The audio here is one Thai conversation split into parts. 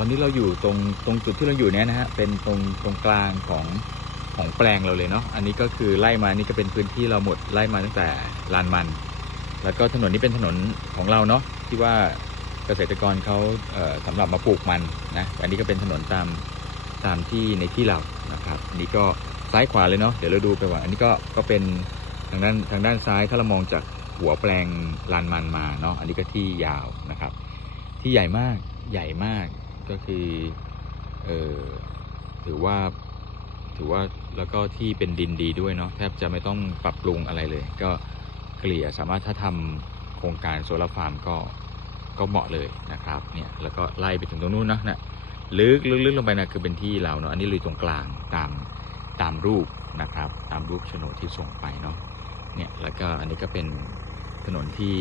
อนนี้เราอยู่ตรงตรงจุดที่เราอยู่เนี้ยนะฮะเป็นตรงตรงกลางของของแปลงเราเลยเนาะอันนี้ก็คือไล่มานี่ก็เป็นพื้นที่เราหมดไล่มาตั้งแต่ลานมัน แล้วก็ถนนนี้เป็นถนนของเราเนาะที่ว่าเกษตรกรเขาเอ่อสำหรับมาปลูกมันนะอันนี้ก็เป็นถนนตามตามที่ในที่เรานะครับนนี้ก็ซ้ายขวาเลยเนาะเดี๋ยวเราดูไปว่าอันนี้ก็ก็เป็นทางด้านทางด้านซ้ายถ้าเรามองจากหัวแปลงลานมันมาเนาะอันนี้ก็ที่ยาวนะครับ ที่ใหญ่มากใหญ่มาก ก็คือเออถือว่าถือว่าแล้วก็ที่เป็นดินดีด้วยเนาะแทบจะไม่ต้องปรับปรุงอะไรเลย ก็เกลี่ยสามารถถ้าทำโครงการโซลาร์ฟาร์มก็ก็เหมาะเลยนะครับเนี่ยแล้วก็ไล่ไปถึงตรงนู้นเนาะนะลึกลึกลึกลงไปนะคือเป็นที่เราเนาะอันนี้เลยตรงกลางตามตามรูปนะครับ ตามรูปโฉนดที่ส่งไปเนาะเนี่ยแล้วก็อันนี้ก็เป็นถนนที่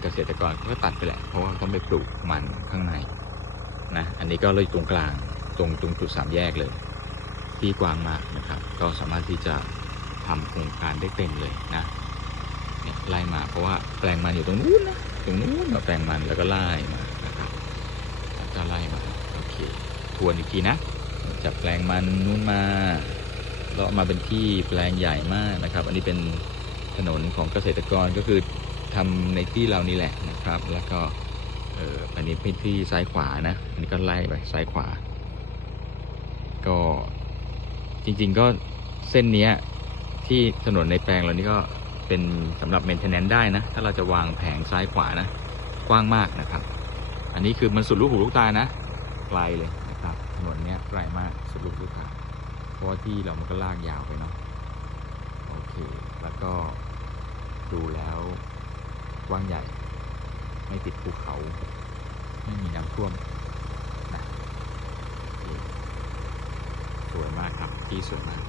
เกษตรกรก็ตัดไปแหละเพราะว่าต้องไปปลูกมันข้างใน นะ อันนี้ก็เลยตรงกลางตรงตรงจุดสามแยกเลย ที่กว้างมากนะครับ ก็สามารถที่จะทำโครงการได้เต็มเลยนะเนี่ยไล่มาเพราะว่าแปลงมันอยู่ตรงนู้นนะตรงนู้นมาแปลงมันแล้วก็ไล่มานะครับแล้วก็ไล่มาโอเคทวนอีกทีนะจากแปลงมันนู้นมาแล้วมาเป็นที่แปลงใหญ่มากนะครับ อันนี้เป็นถนนของเกษตรกรก็คือทำในที่เรานี่แหละนะครับ แล้วก็ เอออันนี้เป็นที่ซ้ายขวานะ อันนี้ก็ไล่ไปซ้ายขวา ก็จริง ๆก็เส้นนี้ที่ถนนในแปลงเรานี่ก็เป็นสำหรับเมนเทนแนนได้นะ ถ้าเราจะวางแผงซ้ายขวานะ กว้างมากนะครับ อันนี้คือมันสุดลูกหูลูกตานะ ไกลเลยนะครับ ถนนเนี้ยไกลมากสุดลูกหูลูกตา เพราะที่เรามันก็ลากยาวไปเนาะ โอเค แล้วก็ดูแล้วกว้างใหญ่ ไม่ติดภูเขา ไม่มีน้ำท่วมนะสวยมากครับที่สวยมาก